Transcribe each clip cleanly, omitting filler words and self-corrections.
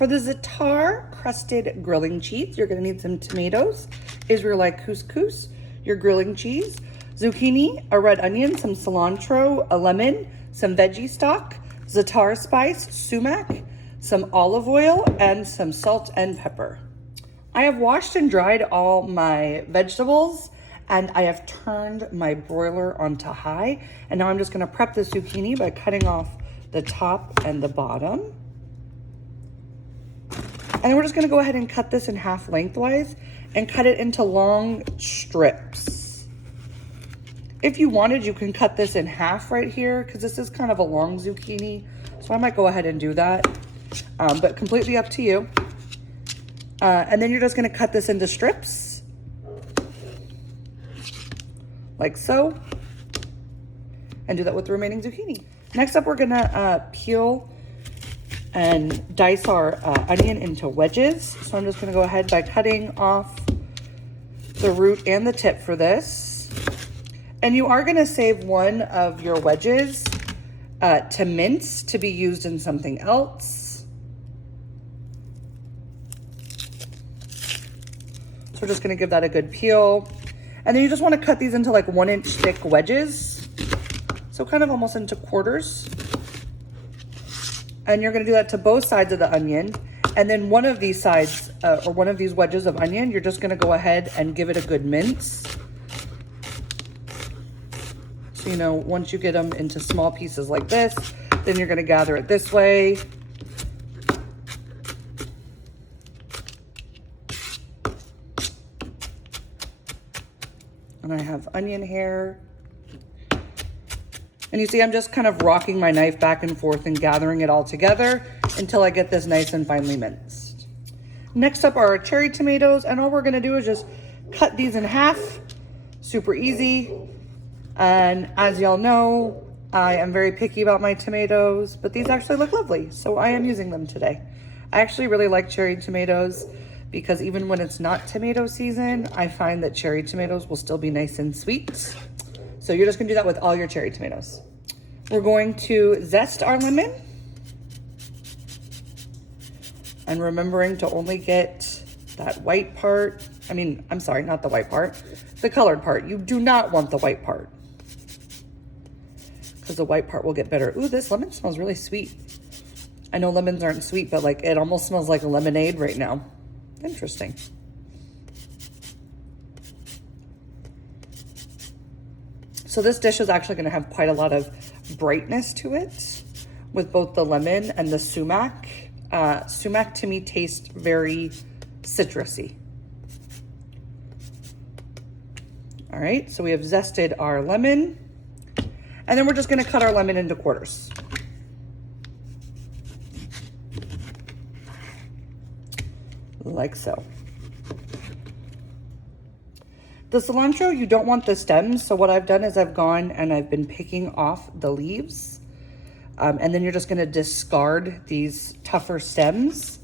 For the Za'atar crusted grilling cheese, you're gonna need some tomatoes, Israelite couscous, your grilling cheese, zucchini, a red onion, some cilantro, a lemon, some veggie stock, Za'atar spice, sumac, some olive oil, and some salt and pepper. I have washed and dried all my vegetables, and I have turned my broiler onto high. And now I'm just gonna prep the zucchini by cutting off the top and the bottom. And then we're just gonna go ahead and cut this in half lengthwise and cut it into long strips. If you wanted, you can cut this in half right here because this is kind of a long zucchini. So I might go ahead and do that, but completely up to you. And then you're just gonna cut this into strips, like so, and do that with the remaining zucchini. Next up, we're gonna peel and dice our onion into wedges. So I'm just gonna go ahead by cutting off the root and the tip for this. And you are gonna save one of your wedges to mince to be used in something else. So we're just gonna give that a good peel. And then you just wanna cut these into like 1-inch thick wedges. So kind of almost into quarters. And you're gonna do that to both sides of the onion. And then one of these sides, or one of these wedges of onion, you're just gonna go ahead and give it a good mince. So, you know, once you get them into small pieces like this, then you're gonna gather it this way. And I have onion hair. And you see, I'm just kind of rocking my knife back and forth and gathering it all together until I get this nice and finely minced. Next up are our cherry tomatoes, and all we're gonna do is just cut these in half, super easy. And as y'all know, I am very picky about my tomatoes, but these actually look lovely, so I am using them today. I actually really like cherry tomatoes because even when it's not tomato season, I find that cherry tomatoes will still be nice and sweet. So you're just gonna do that with all your cherry tomatoes. We're going to zest our lemon. And remembering to only get that white part. I'm sorry, not the white part, the colored part. You do not want the white part because the white part will get better. Ooh, this lemon smells really sweet. I know lemons aren't sweet, but like it almost smells like lemonade right now. Interesting. So this dish is actually gonna have quite a lot of brightness to it with both the lemon and the sumac. Sumac to me tastes very citrusy. All right, so we have zested our lemon, and then we're just gonna cut our lemon into quarters. Like so. The cilantro, you don't want the stems. So what I've done is I've gone and I've been picking off the leaves. And then you're just gonna discard these tougher stems.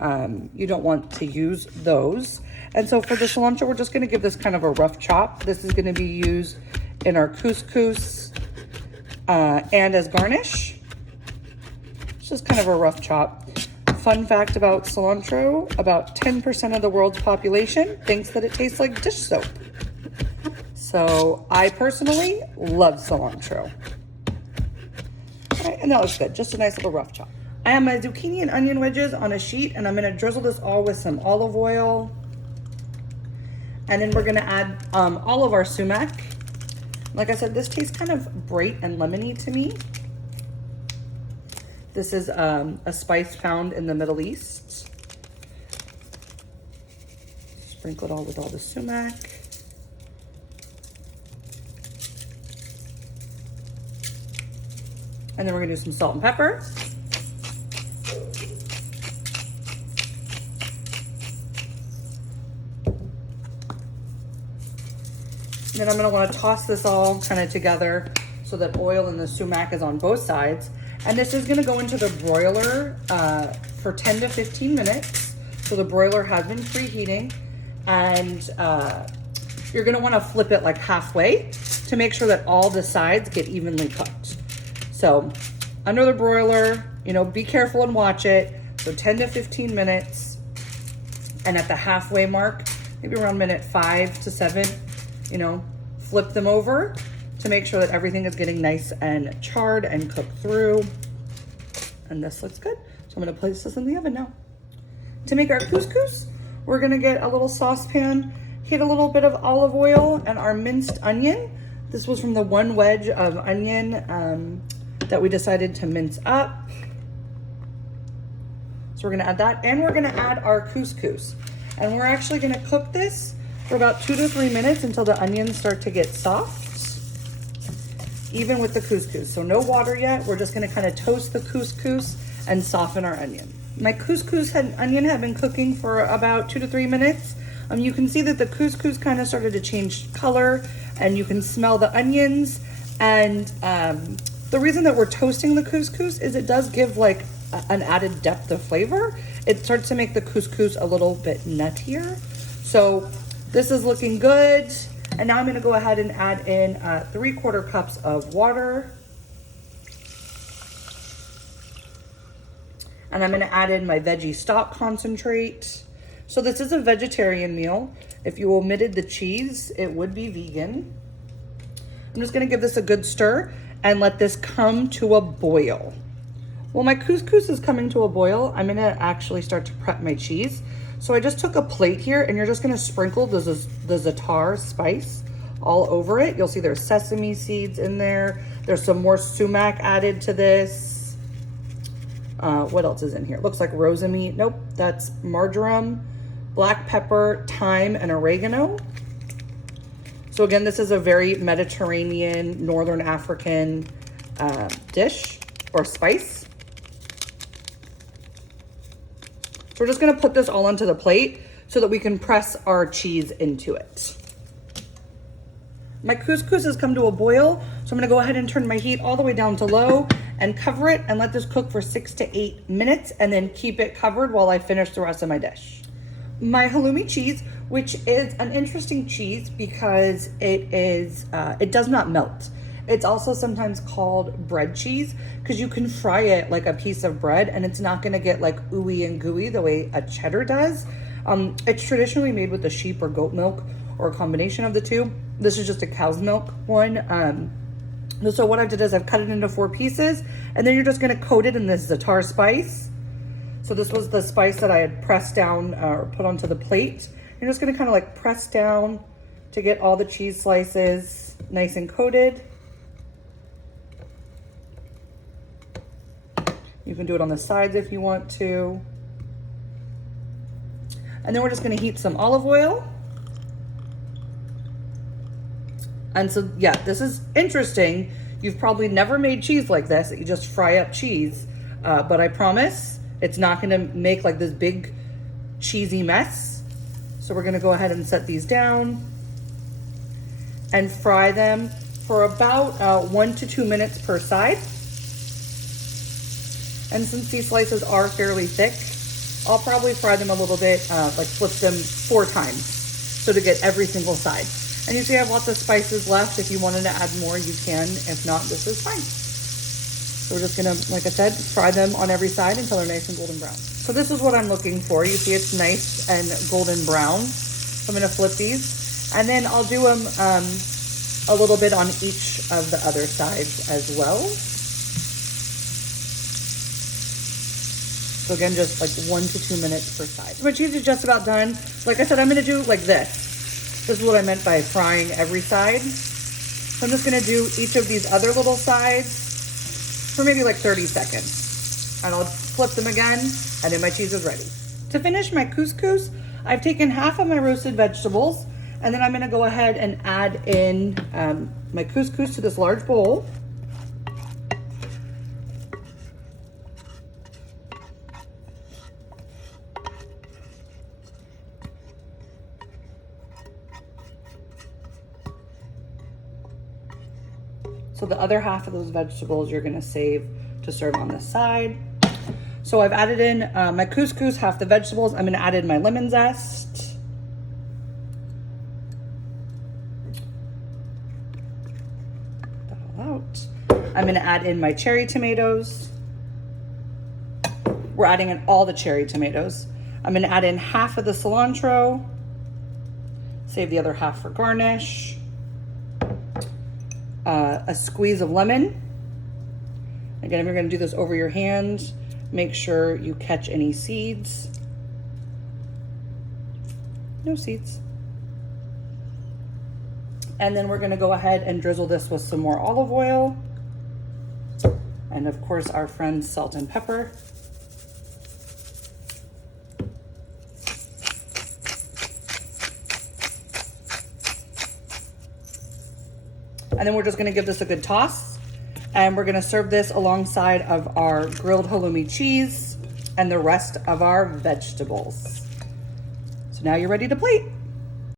You don't want to use those. And so for the cilantro, we're just gonna give this kind of a rough chop. This is gonna be used in our couscous and as garnish. It's just kind of a rough chop. Fun fact about cilantro, about 10% of the world's population thinks that it tastes like dish soap. So I personally love cilantro. All right, and that looks good, just a nice little rough chop. I have my zucchini and onion wedges on a sheet, and I'm gonna drizzle this all with some olive oil. And then we're gonna add all of our sumac. Like I said, this tastes kind of bright and lemony to me. This is a spice found in the Middle East. Sprinkle it all with all the sumac. And then we're gonna do some salt and pepper. And then I'm gonna wanna toss this all kind of together so that oil and the sumac is on both sides. And this is gonna go into the broiler for 10 to 15 minutes. So the broiler has been preheating, and you're gonna wanna flip it like halfway to make sure that all the sides get evenly cooked. So under the broiler, you know, be careful and watch it. So 10 to 15 minutes. And at the halfway mark, maybe around minute 5 to 7, you know, flip them over to make sure that everything is getting nice and charred and cooked through. And this looks good. So I'm gonna place this in the oven now. To make our couscous, we're gonna get a little saucepan, heat a little bit of olive oil and our minced onion. This was from the one wedge of onion that we decided to mince up. So we're gonna add that, and we're gonna add our couscous. And we're actually gonna cook this for about 2 to 3 minutes until the onions start to get soft, even with the couscous. So no water yet. We're just gonna kind of toast the couscous and soften our onion. My couscous and onion have been cooking for about 2 to 3 minutes. You can see that the couscous kind of started to change color, and you can smell the onions. And the reason that we're toasting the couscous is it does give like an added depth of flavor. It starts to make the couscous a little bit nuttier. So this is looking good. And now I'm gonna go ahead and add in 3/4 cups of water. And I'm gonna add in my veggie stock concentrate. So this is a vegetarian meal. If you omitted the cheese, it would be vegan. I'm just gonna give this a good stir and let this come to a boil. While my couscous is coming to a boil, I'm gonna actually start to prep my cheese. So I just took a plate here, and you're just gonna sprinkle the Za'atar spice all over it. You'll see there's sesame seeds in there. There's some more sumac added to this. What else is in here? It looks like rosamine. Nope, that's marjoram, black pepper, thyme, and oregano. So again, this is a very Mediterranean, Northern African dish or spice. So we're just gonna put this all onto the plate so that we can press our cheese into it. My couscous has come to a boil, so I'm gonna go ahead and turn my heat all the way down to low and cover it and let this cook for 6 to 8 minutes, and then keep it covered while I finish the rest of my dish. My halloumi cheese, which is an interesting cheese because it does not melt. It's also sometimes called bread cheese because you can fry it like a piece of bread and it's not gonna get like ooey and gooey the way a cheddar does. It's traditionally made with the sheep or goat milk or a combination of the two. This is just a cow's milk one. So what I did is I've cut it into 4 pieces, and then you're just gonna coat it in this Za'atar spice. So this was the spice that I had pressed down or put onto the plate. You're just gonna kind of like press down to get all the cheese slices nice and coated. You can do it on the sides if you want to. And then we're just gonna heat some olive oil. And so, yeah, this is interesting. You've probably never made cheese like this, that you just fry up cheese. But I promise it's not gonna make like this big cheesy mess. So we're gonna go ahead and set these down and fry them for about 1 to 2 minutes per side. And since these slices are fairly thick, I'll probably fry them a little bit, like flip them 4 times, so to get every single side. And you see I have lots of spices left. If you wanted to add more, you can. If not, this is fine. So we're just gonna, like I said, fry them on every side until they're nice and golden brown. So this is what I'm looking for. You see it's nice and golden brown. So I'm gonna flip these, and then I'll do them a little bit on each of the other sides as well. So again, just like 1 to 2 minutes per side. So my cheese is just about done. Like I said, I'm gonna do like this. This is what I meant by frying every side. So I'm just gonna do each of these other little sides for maybe like 30 seconds. And I'll flip them again, and then my cheese is ready. To finish my couscous, I've taken half of my roasted vegetables, and then I'm gonna go ahead and add in my couscous to this large bowl. So the other half of those vegetables you're gonna save to serve on this side. So I've added in my couscous, half the vegetables. I'm gonna add in my lemon zest. Put that all out. I'm gonna add in my cherry tomatoes. We're adding in all the cherry tomatoes. I'm gonna add in half of the cilantro, save the other half for garnish. A squeeze of lemon. Again, if you're gonna do this over your hand, make sure you catch any seeds. No seeds. And then we're gonna go ahead and drizzle this with some more olive oil. And of course, our friend salt and pepper. And then we're just gonna give this a good toss. And we're gonna serve this alongside of our grilled halloumi cheese and the rest of our vegetables. So now you're ready to plate.